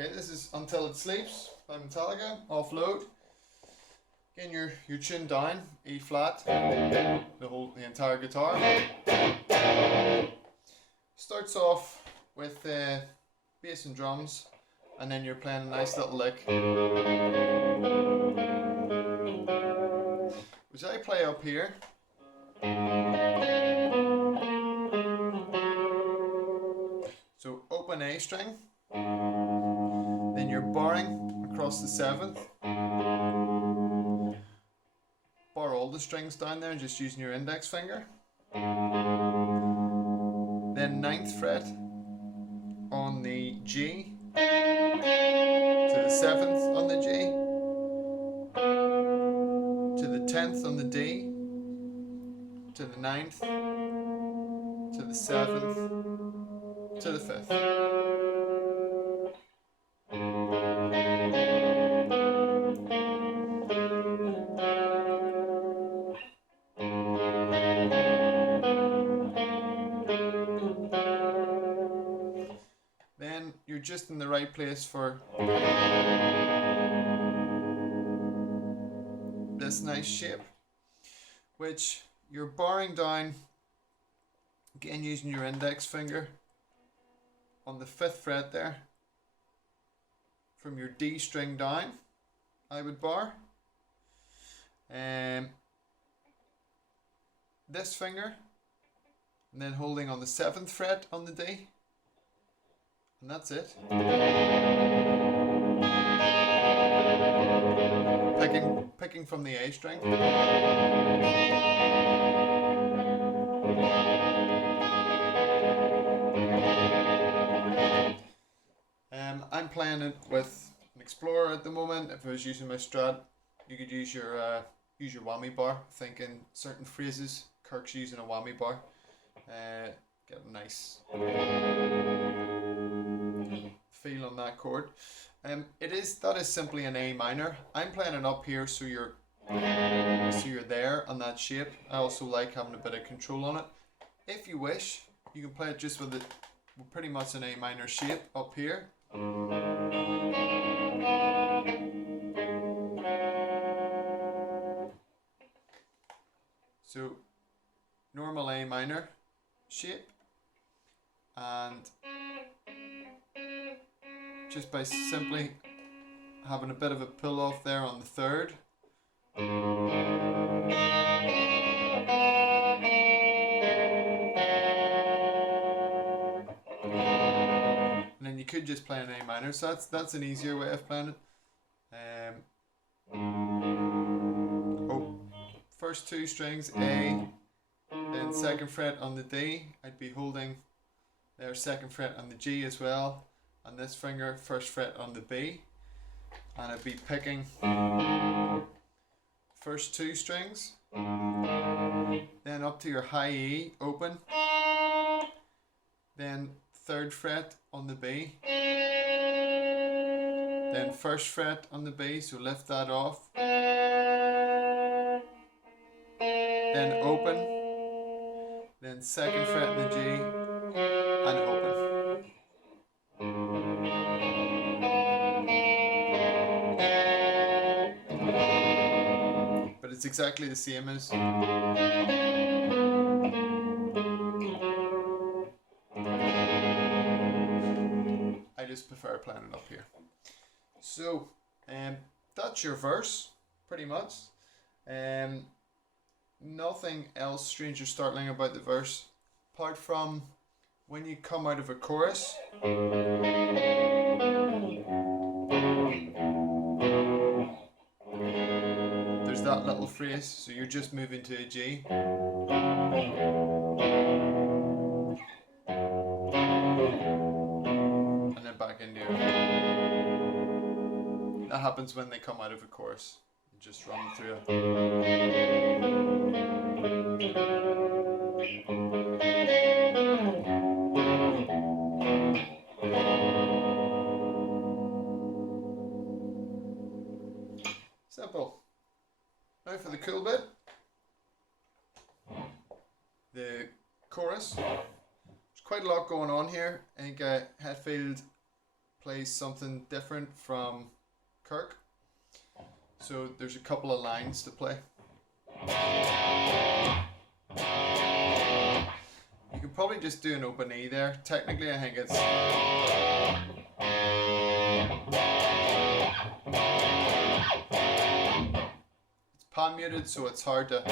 Okay, this is Until It Sleeps by Metallica, offload. Again, your chin down, E flat, the entire guitar. Starts off with bass and drums, and then you're playing a nice little lick, which I play up here. So open A string, then you're barring across the 7th, bar all the strings down there just using your index finger, then 9th fret on the G, to the 7th on the G, to the 10th on the D, to the 9th, to the 7th, to the 5th. Then you're just in the right place for this nice shape, which you're barring down, again using your index finger on the 5th fret there, from your D string down, I would bar. This finger, and then holding on the 7th fret on the D, and that's it. Picking from the A string. I'm playing it with an Explorer at the moment. If I was using my Strat, you could use your whammy bar. I think in certain phrases, Kirk's using a whammy bar. Get a nice feel on that chord. That is simply an A minor. I'm playing it up here so you're there on that shape. I also like having a bit of control on it. If you wish, you can play it just with pretty much an A minor shape up here. So normal A minor shape, and just by simply having a bit of a pull off there on the 3rd, and then you could just play an A minor. So that's an easier way of playing it. First 2 strings A, then 2nd fret on the D. I'd be holding their 2nd fret on the G as well, and this finger 1st fret on the B, and I'd be picking first 2 strings, then up to your high E open, then 3rd fret on the B, then 1st fret on the B, so lift that off, then open, then 2nd fret on the G, and open. But it's exactly the same as I just prefer playing it up here. So that's your verse, pretty much. Nothing else strange or startling about the verse, apart from when you come out of a chorus, there's that little phrase, so you're just moving to a G. And then back into it. That happens when they come out of a chorus. You just run through it. Simple. Now for the cool bit. The chorus. There's quite a lot going on here. I think Hetfield plays something different from Kirk. So there's a couple of lines to play. You could probably just do an open E there. Technically I think it's pan muted, so it's hard to.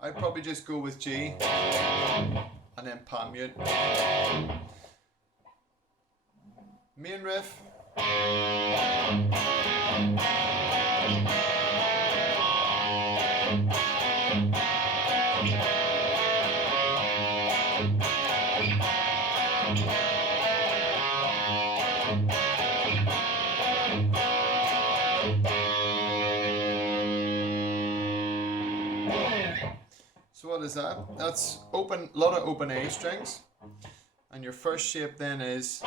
I'd probably just go with G and then pan mute. Main riff. So what is that? That's open, a lot of open A strings. And your first shape then is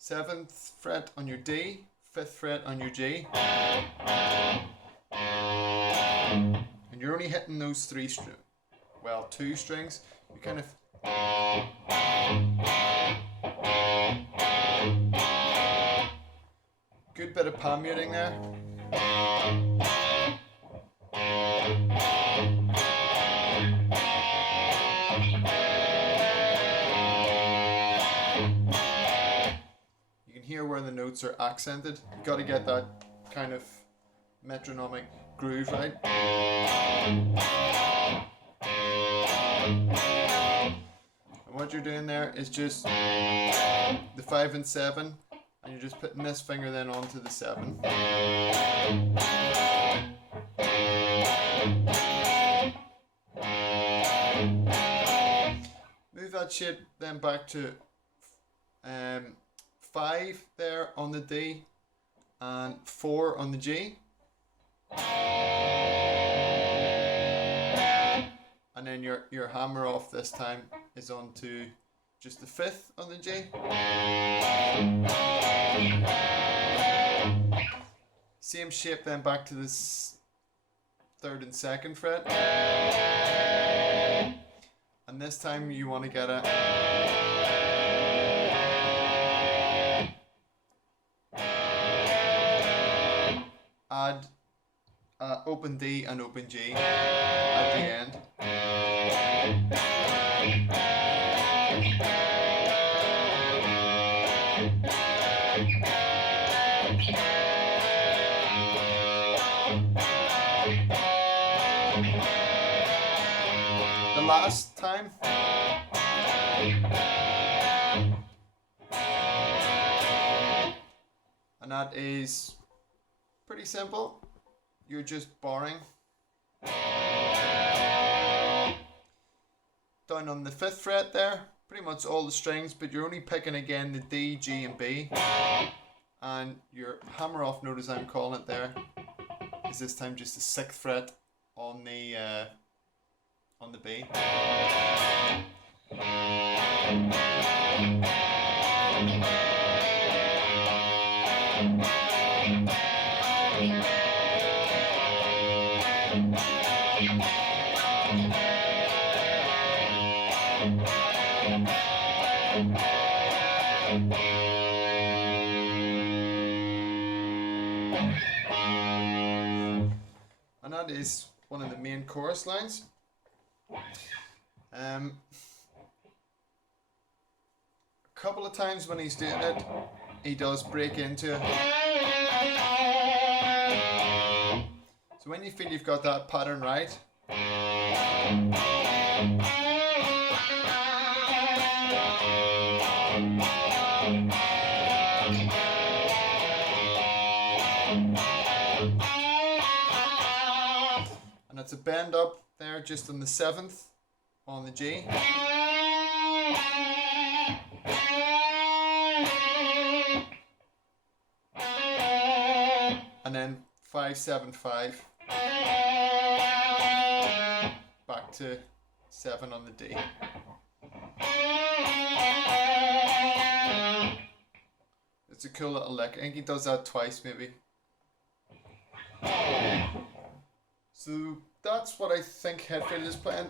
7th fret on your D, 5th fret on your G. And you're only hitting those two strings. You kind of good bit of palm muting there. Hear where the notes are accented. You've got to get that kind of metronomic groove right. And what you're doing there is just the 5 and 7, and you're just putting this finger then onto the 7. Move that shape then back to 5 there on the D and 4 on the G. And then your hammer off this time is onto just the 5th on the G. Same shape then back to this 3rd and 2nd fret. And this time you want to get a add open D and open G at the end. The last time. And that is pretty simple. You're just barring down on the 5th fret there, pretty much all the strings, but you're only picking again the D, G and B, and your hammer off note, as I'm calling it there, is this time just the 6th fret on the B. And that is one of the main chorus lines. A couple of times when he's doing it, he does break into it. So when you feel you've got that pattern right, and it's a bend up there just on the 7th on the G. And then 5, 7, 5. Back to 7 on the D. It's a cool little lick. I think he does that twice maybe. So that's what I think Hetfield is playing.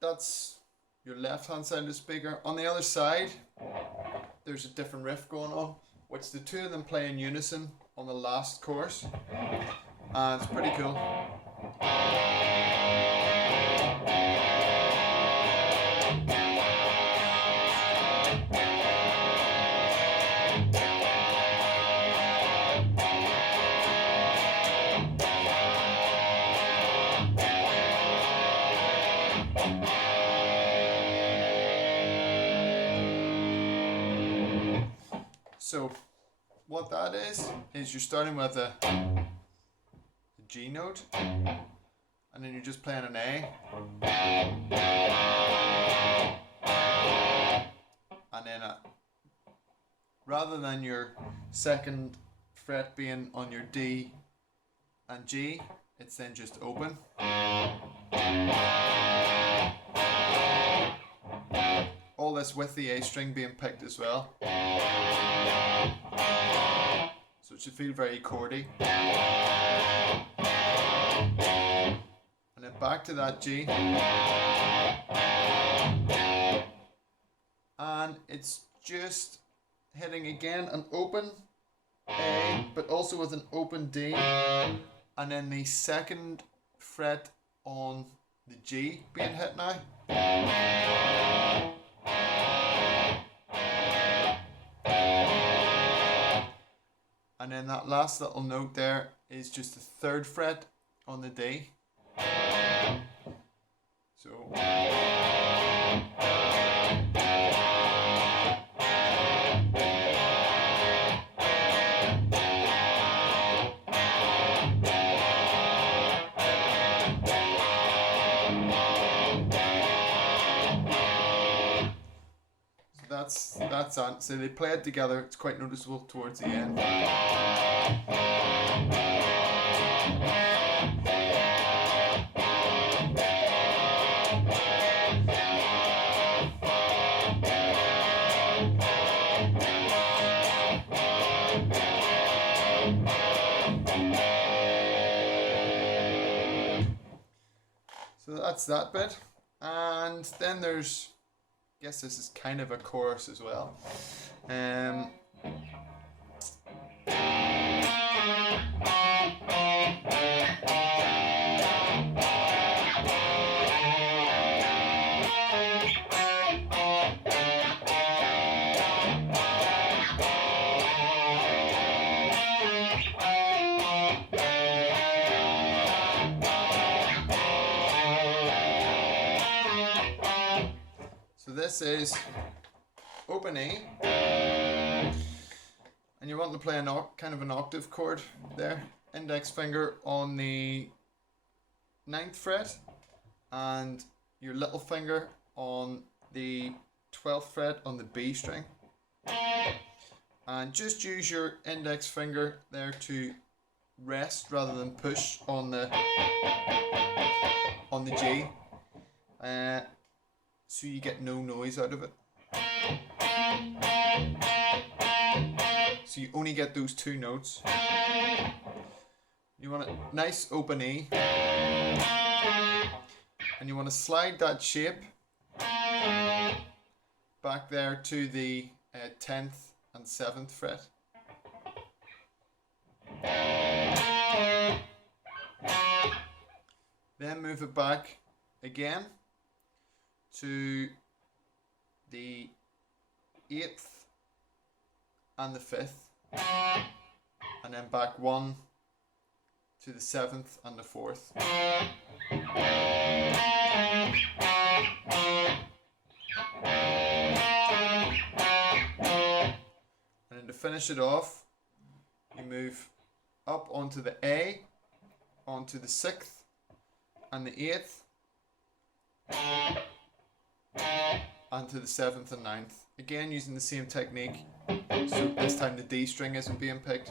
That's your left hand side of the speaker. On the other side, there's a different riff going on, which the two of them play in unison on the last chorus, and it's pretty cool. So what that is you're starting with a G note, and then you're just playing an A, and then rather than your second fret being on your D and G, it's then just open. All this with the A string being picked as well. So it should feel very chordy. And then back to that G. And it's just hitting again an open A, but also with an open D. And then the second fret on the G being hit now. And then that last little note there is just the third fret on the D. So that's that. So they play it together. It's quite noticeable towards the end. So that's that bit, and then there's, I guess this is kind of a chorus as well. This is open A, and you want to play a kind of an octave chord there. Index finger on the 9th fret and your little finger on the 12th fret on the B string, and just use your index finger there to rest rather than push on the G. So you get no noise out of it. So you only get those two notes. You want a nice open E, and you want to slide that shape back there to the 10th and 7th fret. Then move it back again to the 8th and the 5th, and then back one to the 7th and the 4th. And then to finish it off, you move up onto the A, onto the 6th and the 8th, and to the 7th and 9th. Again, using the same technique. So this time the D string isn't being picked.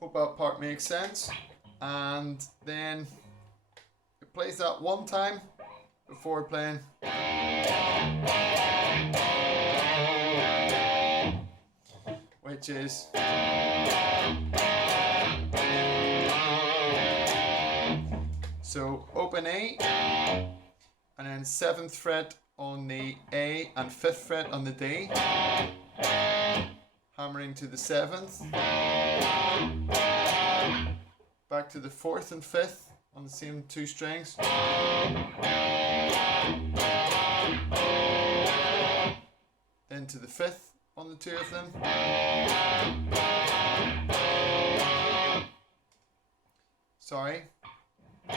Hope that part makes sense. And then plays that one time before playing. Which is so open A, and then 7th fret on the A and 5th fret on the D, hammering to the 7th, back to the 4th and 5th on the same 2 strings, then to the 5th on the 2 of them, sorry, it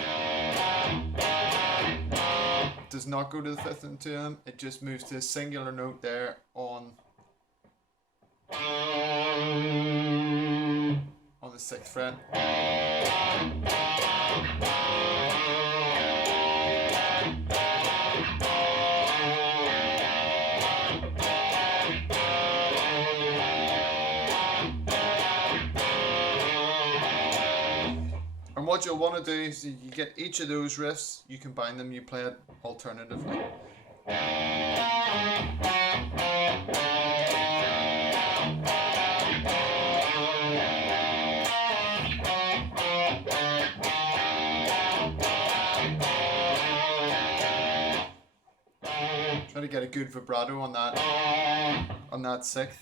does not go to the 5th and 2 of them, it just moves to a singular note there on the 6th fret. And what you'll want to do is you get each of those riffs, you combine them, you play it alternatively. Try to get a good vibrato on that 6th.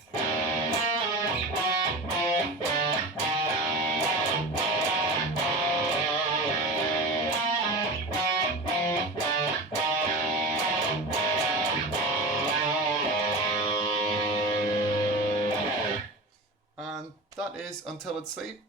And that is Until It's Sleep.